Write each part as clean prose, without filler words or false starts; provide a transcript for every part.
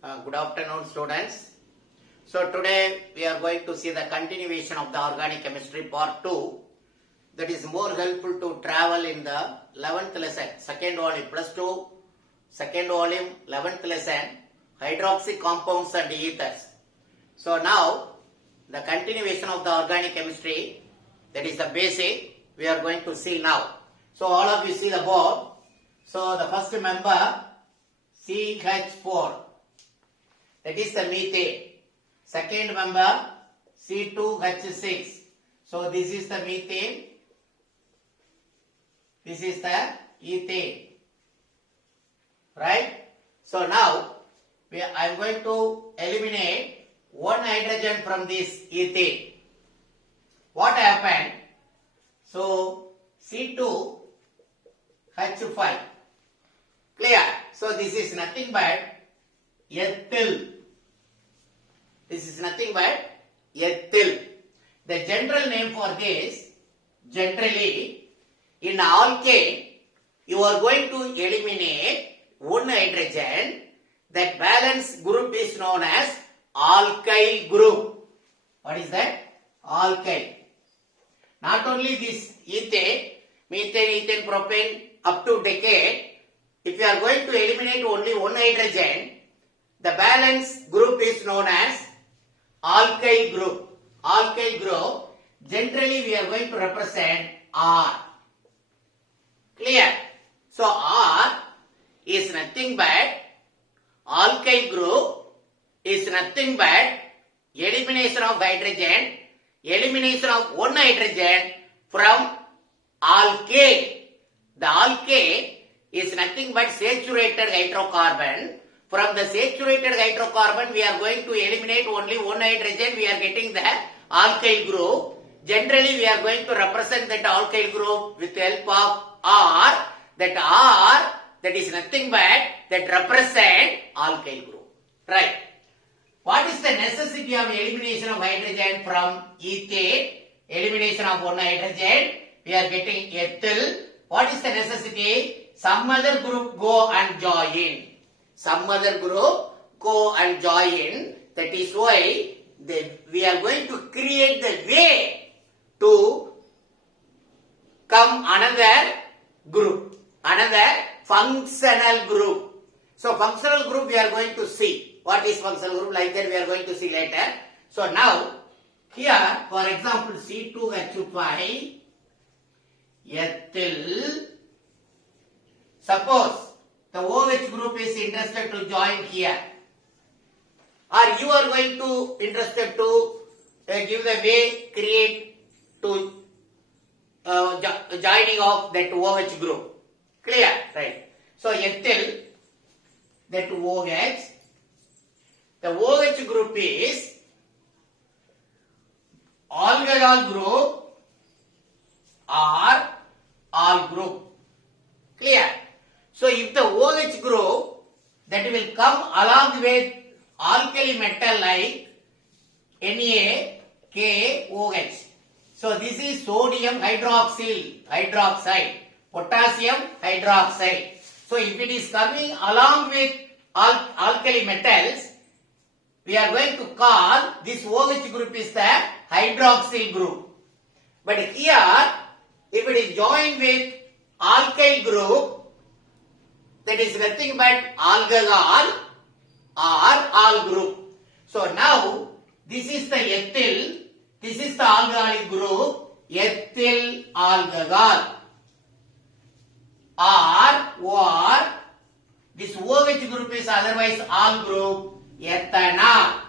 Good afternoon, students. So today we are going to see the continuation of the organic chemistry part 2 that is more helpful to travel in the 11th lesson, second volume plus 2, second volume 11th lesson, hydroxy compounds and ethers. So now the continuation of the organic chemistry, that is the basic, we are going to see now. So all of you see the board. So the first member CH4, that is the methane. Second member C2H6. So this is the methane. This is the ethane. Right? So now I am going to eliminate one hydrogen from this ethane. What happened? So C2H5. Clear? So this is nothing but ethyl. This is nothing but ethyl. The general name for this, generally, in alkane, you are going to eliminate one hydrogen. That valence group is known as alkyl group. What is that? Alkyl. Not only this ethane, methane, ethane, propane, up to decade, if you are going to eliminate only one hydrogen, the valence group is known as alkyl group. Alkyl group, generally we are going to represent R. Clear? So R is nothing but, alkyl group is nothing but elimination of hydrogen, elimination of one hydrogen from alkane. The alkane is nothing but saturated hydrocarbon. From the saturated hydrocarbon, we are going to eliminate only one hydrogen. We are getting the alkyl group. Generally, we are going to represent that alkyl group with the help of R. That R, that is nothing but that represent alkyl group. Right. What is the necessity of elimination of hydrogen from ethane? Elimination of one hydrogen. We are getting ethyl. What is the necessity? Some other group go and join. Some other group go and join. That is why we are going to create the way to come another group, another functional group. So functional group we are going to see. What is functional group? Like that we are going to see later. So now here for example C2H5 ethyl. Suppose the OH group is interested to join here, or you are going to interested to give the way, create to joining of that OH group. Clear? Right. So ethyl, that OH, the OH group is alcohol group or all group. Clear? So if the OH group that will come along with alkali metal like NaKOH. So this is sodium hydroxide, potassium hydroxide. So if it is coming along with alkali metals, we are going to call this OH group is the hydroxyl group. But here, if it is joined with alkyl group, that is nothing but alcohol or all group. So now this is the ethyl, this is the alcoholic group, ethyl alcohol, or this OH group is otherwise all group, ethanol.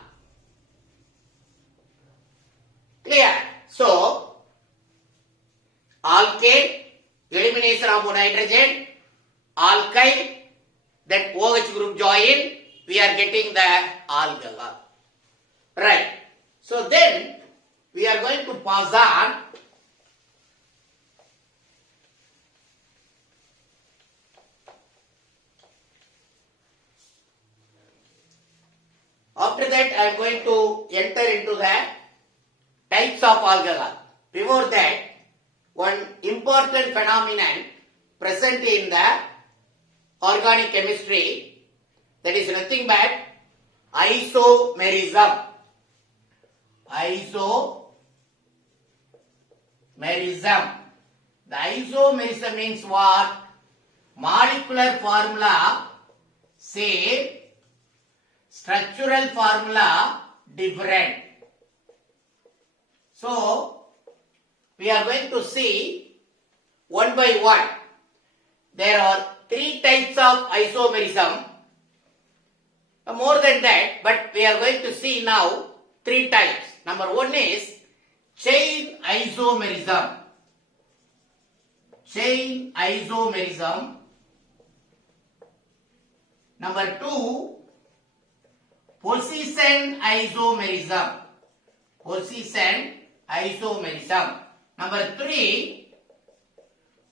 Clear? So alkane, elimination of one hydrogen, alkyl, that OH group join, we are getting the alcohol. Right. So then we are going to pass on after that I am going to enter into the types of alcohol. Before that, one important phenomenon present in the organic chemistry, that is nothing but Isomerism. Isomerism. The isomerism means what? Molecular formula same, structural formula different. So, we are going to see one by one. There are 3 types of isomerism. More than that, but we are going to see now 3 types. Number 1 is chain isomerism. Chain isomerism. Number 2, position isomerism. Position isomerism. Number 3,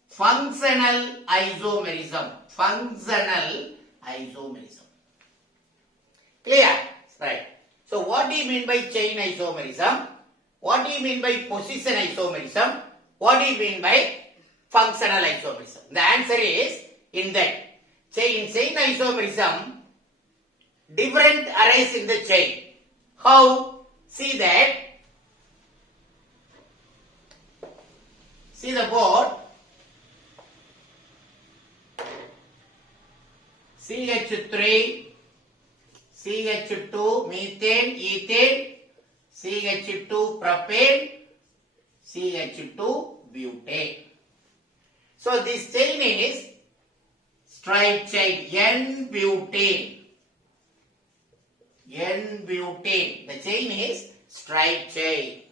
functional isomerism. Functional isomerism. Clear? Right. So what do you mean by chain isomerism? What do you mean by position isomerism? What do you mean by functional isomerism? The answer is in that. In chain isomerism, different arise in the chain. How? See that. See the board. CH3, CH2 methane, ethane, CH2 propane, CH2 butane. So this chain is straight chain, N-butane. N-butane. The chain is straight chain.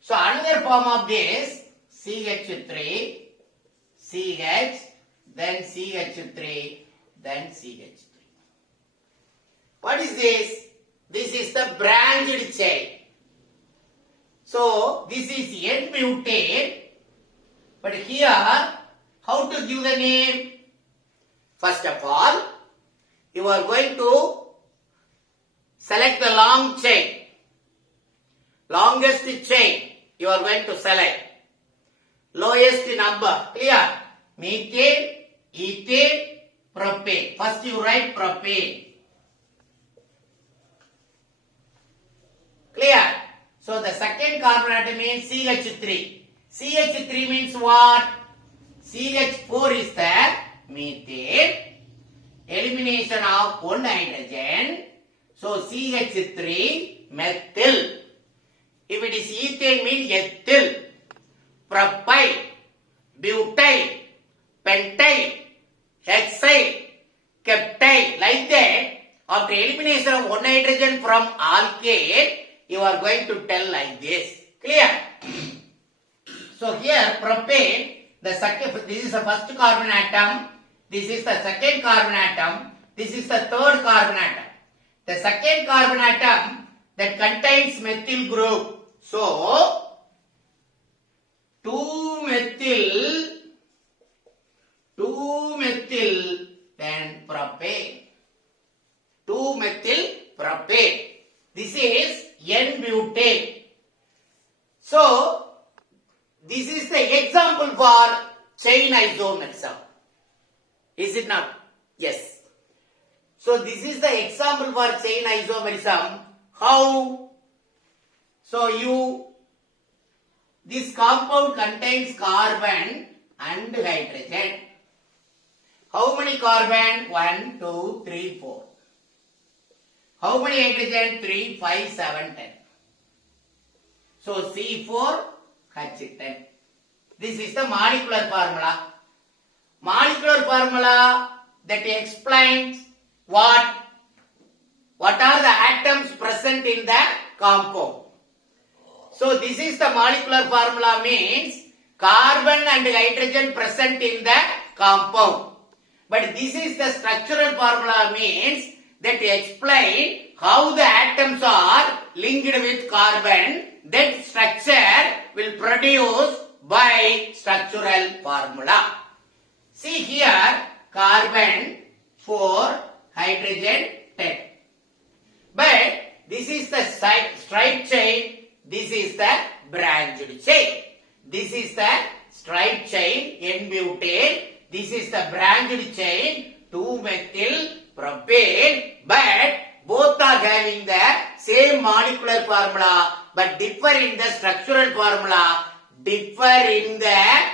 So another form of this, CH3, CH, then CH3, then CH3. What is this? This is the branched chain. So this is N-butane, but here, how to give the name? First of all, you are going to select the long chain. Longest chain you are going to select. Lowest number. Clear? Methane, ethane, propane. First you write propane. Clear? So the second carbon atom means CH3. CH3 means what? CH4 is the methane. Elimination of one hydrogen. So CH3 methyl. If it is ethane means ethyl. Propyl, butyl, pentyl, hexyl, keptyl. Like that. After elimination of one hydrogen from alkane, you are going to tell like this. Clear? So here propane, this is the first carbon atom, this is the second carbon atom, this is the third carbon atom. The second carbon atom that contains methyl group. So 2-methyl, then propane. 2-methyl propane. This is N-butane. So this is the example for chain isomerism. Is it not? Yes. So this is the example for chain isomerism. How? So this compound contains carbon and hydrogen. How many carbon? 1, 2, 3, 4. How many hydrogen? 3, 5, 7, 10. So C4, H10. This is the molecular formula. Molecular formula that explains what are the atoms present in the compound. So this is the molecular formula means carbon and hydrogen present in the compound. But this is the structural formula means that explain how the atoms are linked with carbon. That structure will produce by structural formula. See here, carbon 4, hydrogen 10. But this is the straight chain, this is the branched chain. This is the straight chain, N-butane. This is the branched chain, 2-methyl propane. But both having the same molecular formula but differ in the structural formula, differ in the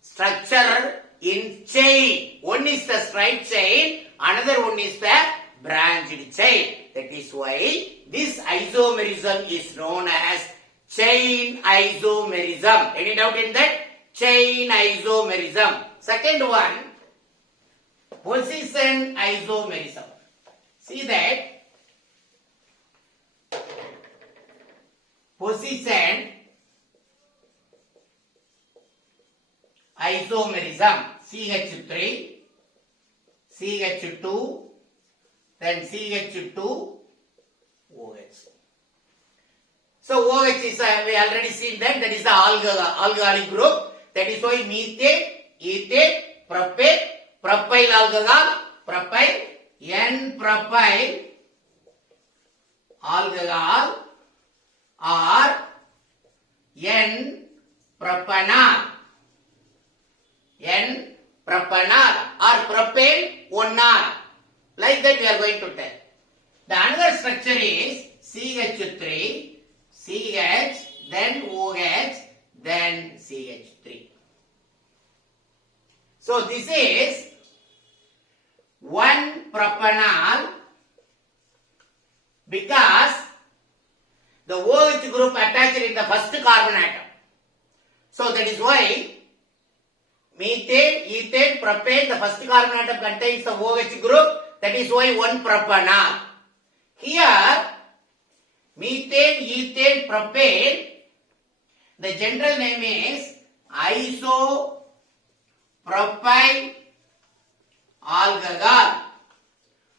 structure in chain. One is the straight chain, another one is the branched chain. That is why this isomerism is known as chain isomerism. Any doubt in that? Chain isomerism. Second one, position isomerism. See that position isomerism, CH3, CH2, then CH2, OH. So OH is, we already seen that is the alcoholic group. That is why methane, ethane, propane, propyl alcohol, propyl, N-propyl alcohol or N-propanol. N-propanol or propane 1R. Like that we are going to tell. The another structure is CH3, CH, then OH, then CH3. So this is 1-propanol because the OH group attached in the first carbon atom. So that is why methane, ethane, propane, the first carbon atom contains the OH group. That is why 1-propanol. Here, methane, ethane, propane, the general name is isopropyl alcohol.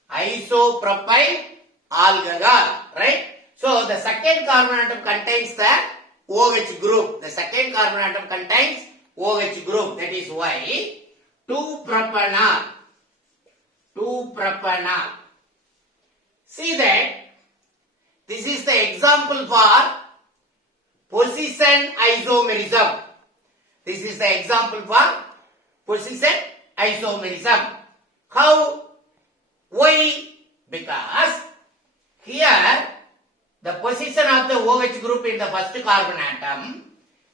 Isopropyl alcohol, right? So, the second carbon atom contains the OH group. The second carbon atom contains OH group. That is why 2-propanol. 2-propanol. See that this is the example for position isomerism. This is the example for position isomerism. How? Why? Because here the position of the OH group in the first carbon atom,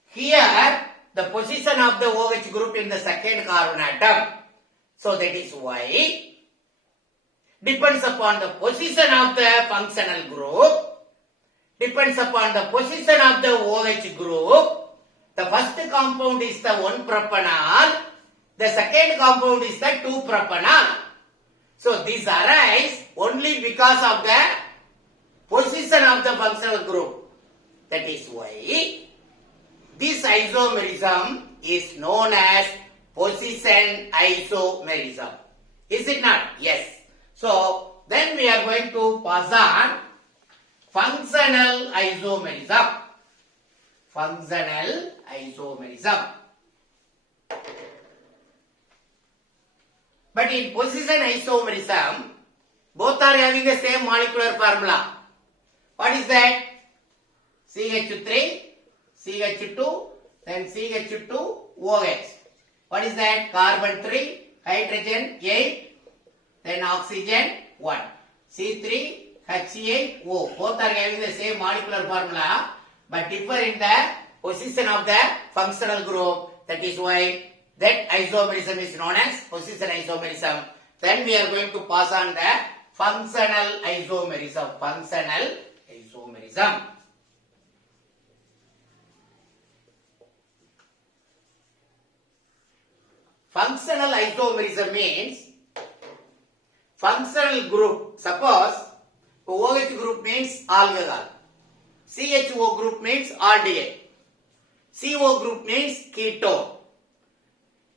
here the position of the OH group in the second carbon atom. So that is why depends upon the position of the functional group, depends upon the position of the OH group. The first compound is the 1-propanol, the second compound is the 2-propanol. So this arises only because of the position of the functional group. That is why this isomerism is known as position isomerism. Is it not? Yes. So then we are going to pass on functional isomerism. Functional isomerism. But in position isomerism, both are having the same molecular formula. What is that? CH3, CH2, then CH2OH. What is that? Carbon 3, hydrogen 8, then oxygen 1. C3H8O. Both are having the same molecular formula but differ in the position of the functional group. That is why that isomerism is known as position isomerism. Then we are going to pass on the functional isomerism. Functional isomerism. Functional isomerism means functional group. Suppose OH group means alcohol, CHO group means aldehyde, CO group means ketone.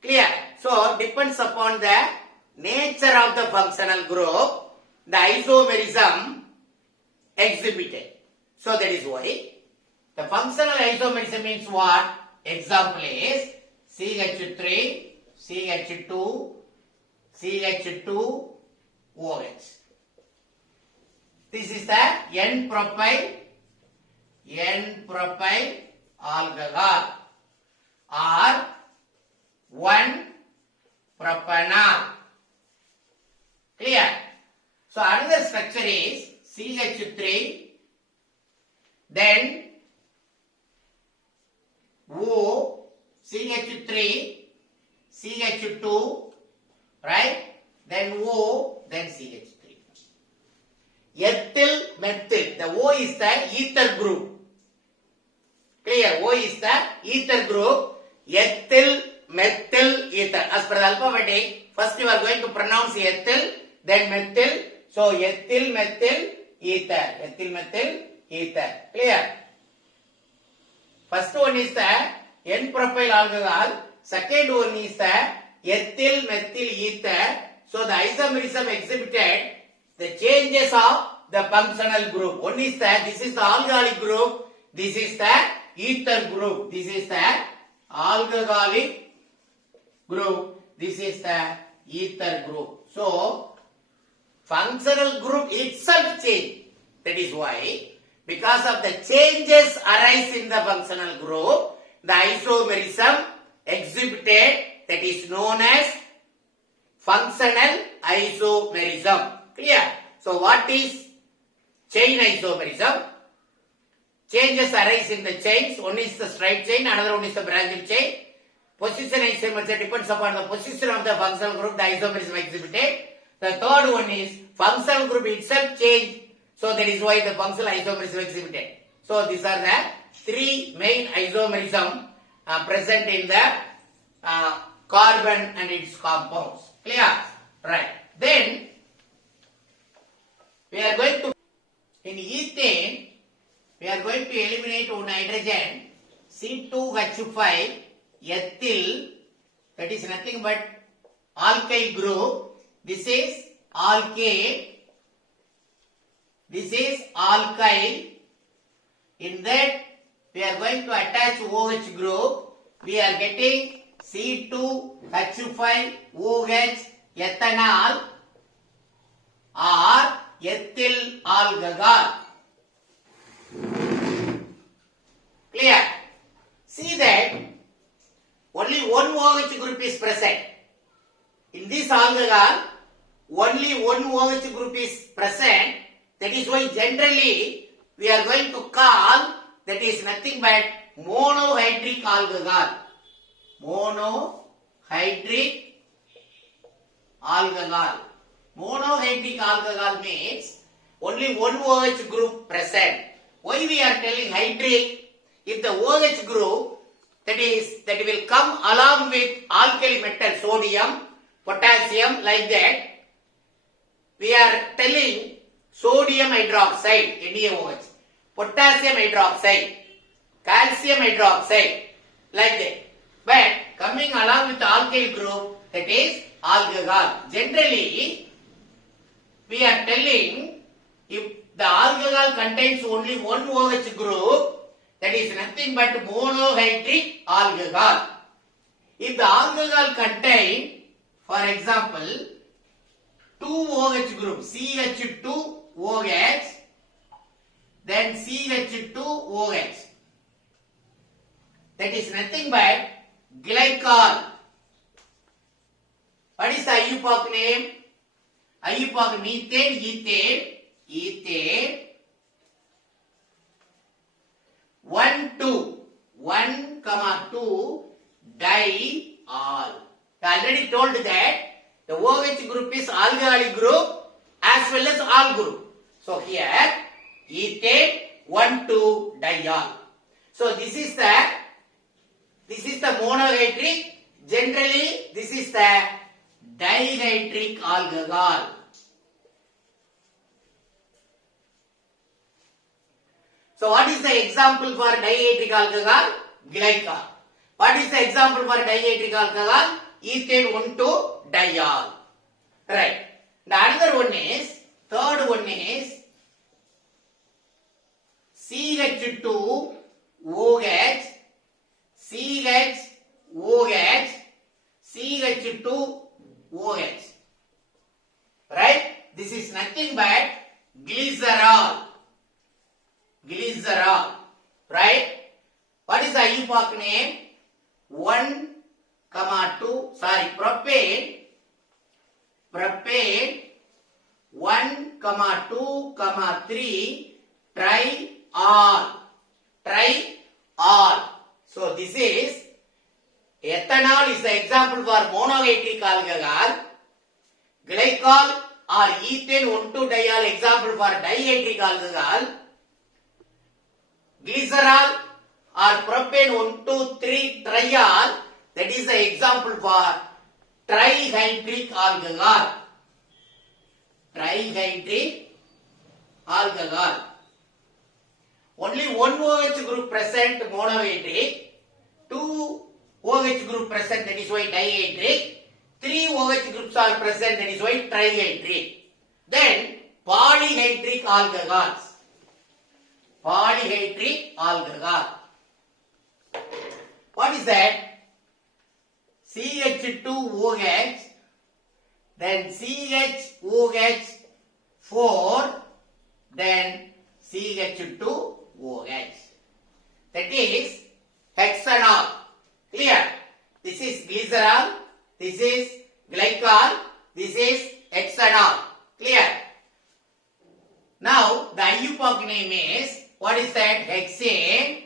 Clear? So depends upon the nature of the functional group, the isomerism exhibited. So that is why the functional isomerism means what? Example is CH3, CH2, CH2OH. This is the N-propyl alcohol or 1-propanol. Clear? So another structure is CH3, then O, CH3, CH2, right? Then O, then CH3. Ethyl, methyl. The O is the ether group. Clear? O is the ether group. Ethyl, methyl, ether. As per the alphabetic, first you are going to pronounce ethyl, then methyl. So ethyl, methyl, ether. Ethyl, methyl, ether. Clear? First one is the N-propyl alcohol. Second one is the ethyl, methyl, ether. So the isomerism exhibited the changes of the functional group. One is this is the alcoholic group. This is the ether group. This is the alcoholic group. This is the ether group. So functional group itself change. That is why, because of the changes arise in the functional group, the isomerism exhibited, that is known as functional isomerism. Clear? So what is chain isomerism? Changes arise in the chains. One is the straight chain, another one is the branching chain. Position isomerism depends upon the position of the functional group, the isomerism exhibited. The third one is functional group itself change. So that is why the functional isomerism exhibited. So these are the three main isomerism present in the carbon and its compounds. Clear? Right. Then we are going to, in ethane, we are going to eliminate one nitrogen, C2H5, ethyl, that is nothing but alkyl group. This is alkane. This is alkyl. In that, we are going to attach OH group. We are getting C2H5OH ethanol or ethyl alcohol. Clear? See that only one OH group is present. In this alcohol, only one OH group is present. That is why generally we are going to call that is nothing but monohydric alcohol. Monohydric alcohol. Monohydric alcohol means only one OH group present. Why we are telling hydric? If the OH group that will come along with alkali metal, sodium, potassium, like that, we are telling sodium hydroxide, NaOH, potassium hydroxide, calcium hydroxide, like that. But coming along with the alkyl group, that is alcohol. Generally, we are telling if the alcohol contains only one OH group, that is nothing but monohydric alcohol. If the alcohol contain, for example, two OH groups, CH2OH, then CH2OH. That is nothing but glycol. What is the IUPAC name? IUPAC methane, ethane, 1,2 diol. I already told that the OH group is alcoholic group as well as all group. So here ethane 1,2 diol. So this is the monohydric. Generally this is the dihydric alcohol. So what is the example for dihydric alcohol? Glycol. What is the example for dihydric alcohol? Ethane 1,2 diol. Right. The another one is, third one is CH2OH, CH2OH. Right? This is nothing but glycerol. Right? What is the IUPAC name? 1,2, propane 1, 2, 3, triol. Triol. So this is ethanol is the example for monohydric alcohol. Glycol or ethane 1,2-diol example for dihydric alcohol. Glycerol or propane 1,2,3 triol, that is the example for trihydric alcohol. Trihydric alcohol. Only one OH group present, monohydric. 2 OH group present, that is why dihydric. 3 OH groups are present, that is why trihydric. Then polyhydric alcohols. Polyhydric alcohol. What is that? CH2OH, then CHOH4, then CH2OH. That is hexanol. Clear? This is glycerol, this is glycol, this is hexanol. Clear? Now the IUPAC name is, what is that? Hexane.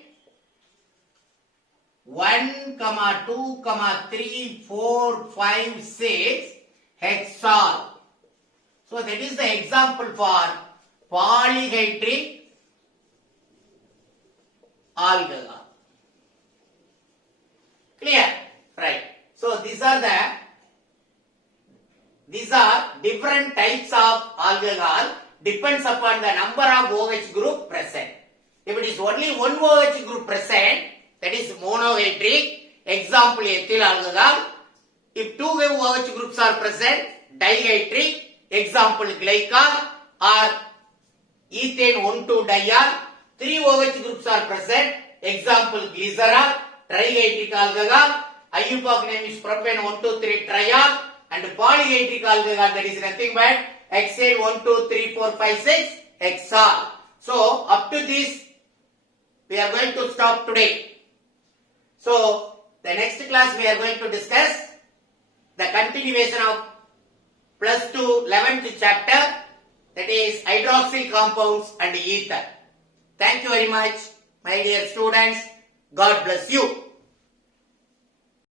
1, 2, 3, 4, 5, 6, hexol. So that is the example for polyhydric alcohol. Clear? Right. So these are different types of alcohol, depends upon the number of OH group present. If it is only one OH group present, that is monohydric, example ethyl alcohol. If 2 OH groups are present, dihydric, example glycol or ethane 1,2-diol. 3 OH groups are present, example glycerol, trihydric alcohol. IUPAC name is propane 1,2,3 triol, and polyhydric alcohol, that is nothing but hexane 1, 2, 3, 4, 5, 6, hexol. So up to this we are going to stop today. So the next class we are going to discuss the continuation of plus 2 11th chapter, that is hydroxyl compounds and ether. Thank you very much, my dear students. God bless you.